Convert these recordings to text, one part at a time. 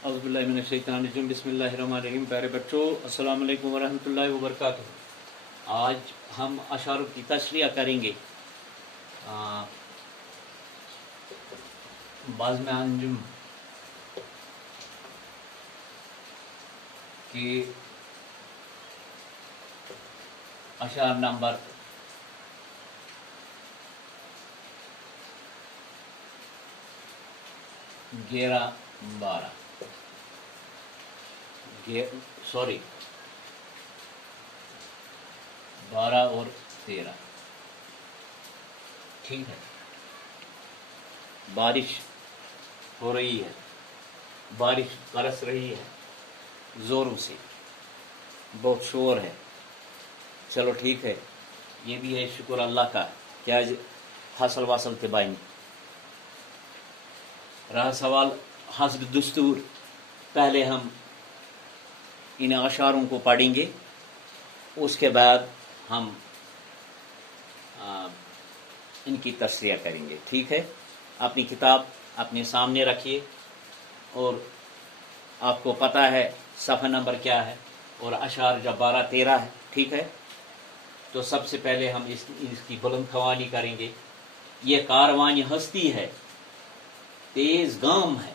औज़ुबिल्लाहि मिनश्शैतानिर्रजीम बिस्मिल्लाहिर्रहमानिर्रहीम। प्यारे बच्चों, अस्सलाम वालेकुम वरहमतुल्लाहि वबरकातुहू। आज हम अशारों की तशरीह करेंगे। बाज़ में अंजुम के अशार नंबर 11, 12 12 और 13। ठीक है, बारिश हो रही है, बारिश बरस रही है जोरों से, बहुत शोर है। चलो ठीक है, ये भी है शुक्र अल्लाह का। क्या हासिल वासल के बाइन रहा सवाल हस्ब दस्तूर। पहले हम इन अशारों को पढ़ेंगे, उसके बाद हम इनकी तशरीह करेंगे। ठीक है, अपनी किताब अपने सामने रखिए और आपको पता है सफ़ा नंबर क्या है और अशार जब 12-13 है। ठीक है, तो सबसे पहले हम इसकी बुलंद ख़वानी करेंगे। ये कारवानी हस्ती है, तेज गाम है,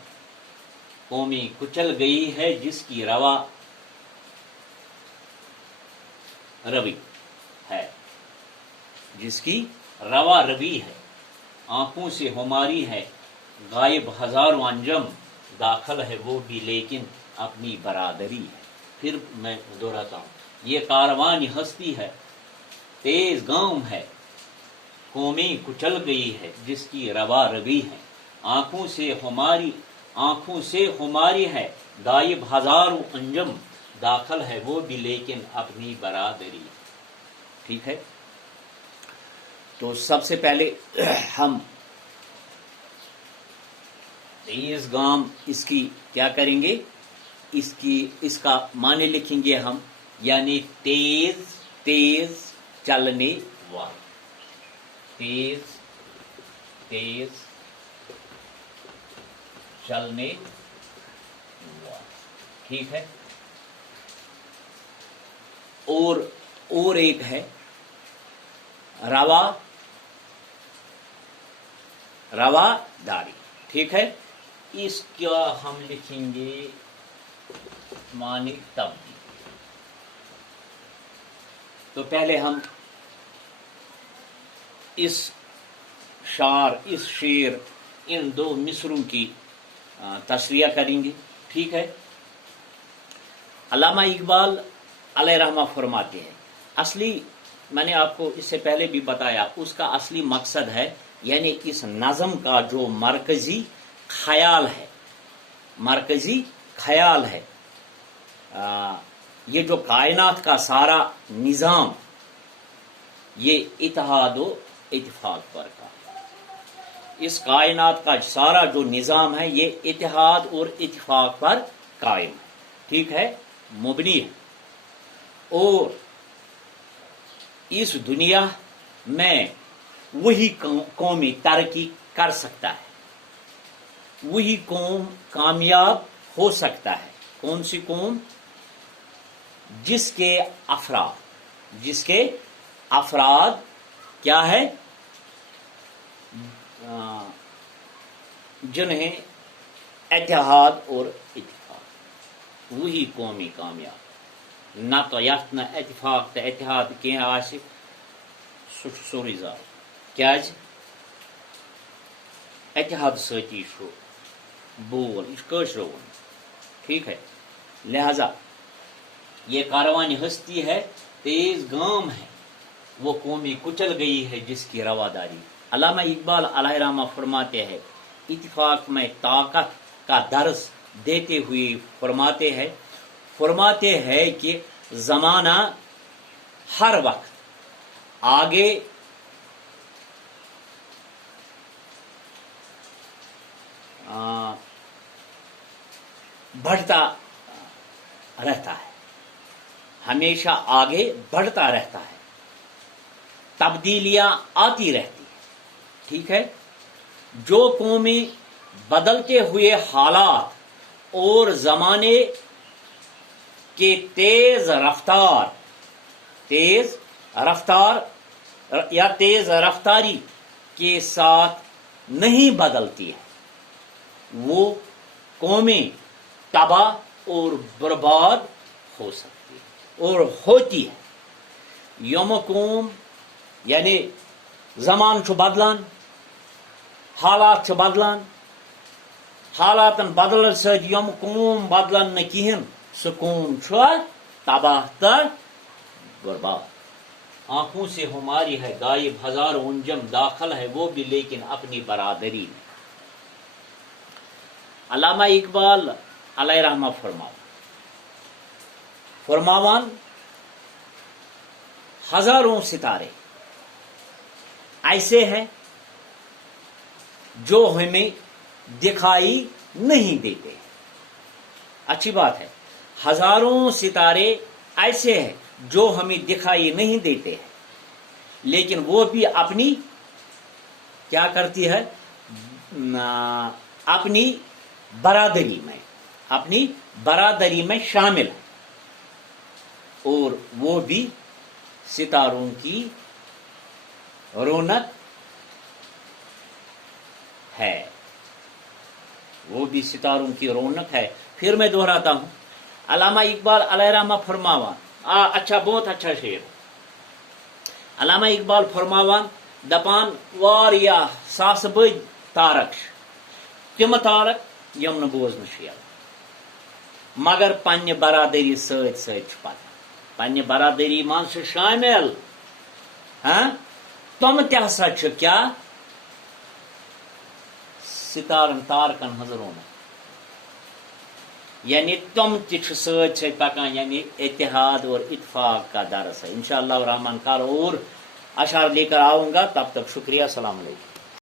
कौमी कुचल गई है जिसकी रवा रवि है, जिसकी रवा रवि है। आंखों से हमारी है गायब हजारों अंजम, दाखिल है वो भी लेकिन अपनी बरादरी है। फिर मैं दोहराता हूँ, ये कारवानी हस्ती है, तेज गाम है, कौमें कुचल गई है जिसकी रवा रवि है। आंखों से हमारी है गायब हजारों अंजम, दाखिल है वो भी लेकिन अपनी बरादरी। ठीक है, तो सबसे पहले हम तेज गाम इसकी क्या करेंगे, इसका माने लिखेंगे हम, यानी तेज तेज चलने वाला, तेज तेज चलने वाला। ठीक है, और एक है रवादारी। ठीक है, इसका हम लिखेंगे माने तब्दील। तो पहले हम इस शेर इन दो मिसरों की तशरीह करेंगे। ठीक है, अल्लामा इकबाल अलैहिर्रहमा फरमाते हैं, असली मैंने आपको इससे पहले भी बताया, उसका असली मकसद है, यानी इस नज़म का जो मरकजी ख्याल है, ये जो कायनात का सारा निज़ाम, ये इत्तेहाद व इत्तिफाक पर का, इस कायनात का सारा जो निज़ाम है ये इत्तेहाद और इत्तिफाक पर कायम है। ठीक है, मुबनी है, और इस दुनिया में वही कौमी तरक्की कर सकता है, वही कौम कामयाब हो सकता है। कौन सी कौम? जिसके अफराद क्या है, जिन्हें इत्तेहाद और इत्तिफाक, वही कौमी कामयाब। ना तो यथ न इत्तिफाक तो इत्तेहाद के आसिफ सुरिजा क्या इत्तेहाद सती शो बोल इश्क। ठीक है, लिहाजा ये कारवानी हस्ती है, तेज गाम है, वो कौमी कुचल गई है जिसकी रवादारी। अल्लामा इकबाल अलैहिर्रहमा फरमाते हैं, इत्तिफाक में ताकत का दर्स देते हुए फरमाते हैं कि ज़माना हर वक्त आगे बढ़ता रहता है, हमेशा आगे बढ़ता रहता है, तब्दीलियां आती रहती है। ठीक है, जो कौमें बदलते हुए हालात اور زمانے کے تیز رفتار یا تیز رفتاری کے ساتھ نہیں بدلتی ہے، وہ قومیں تباہ اور برباد ہو سکتی ہے اور ہوتی ہے۔ یوم قوم یعنی زمان چھُ بدلان، حالات چھِ بدلان، حالاتن بدلن سۭتۍ یوم قوم بدلن نہٕ کِہیٖنۍ، سُہ قوم چھُ تباہ تہٕ برباد۔ آنکھوں سے ہماری ہے غائب ہزاروں انجم، داخل ہے وہ بھی لیکن اپنی برادری میں۔ علامہ اقبال علیہ رحمہ فرماوان ہزاروں ستارے ایسے ہیں جو ہمیں دکھائی نہیں دیتے۔ اچھی بات ہے، ہزاروں ستارے ایسے ہیں جو ہمیں دکھائی نہیں دیتے ہیں، لیکن وہ بھی اپنی کیا کرتی ہے، اپنی برادری میں شامل ہے، اور وہ بھی ستاروں کی رونق ہے، پھر میں دہراتا ہوں، علامہ اقبال علیہ رحمہ فرماوان اچھا بہت اچھا شعر، علامہ اقبال فرماوان دپان واریاہ ساسہٕ بٔدۍ تارک تم تارک یم نہٕ بوزنہٕ چھِ یوان، مگر پننہِ برادری سۭتۍ سۭتۍ چھُ پکان، پننہِ برادری منٛز چھِ شٲمِل، تم تہِ ہسا چھِ کیا ستارن تارکن ہٕنٛز رونق، یعنی تم تہِ چھِ سۭتۍ سۭتۍ پکان، یعنی اتحاد اور اتفاق کا درس ہے۔ انشاءاللہ الرحمن کل اور اشعار لے کر آؤں گا، تب تک شکریہ، السلام علیکم۔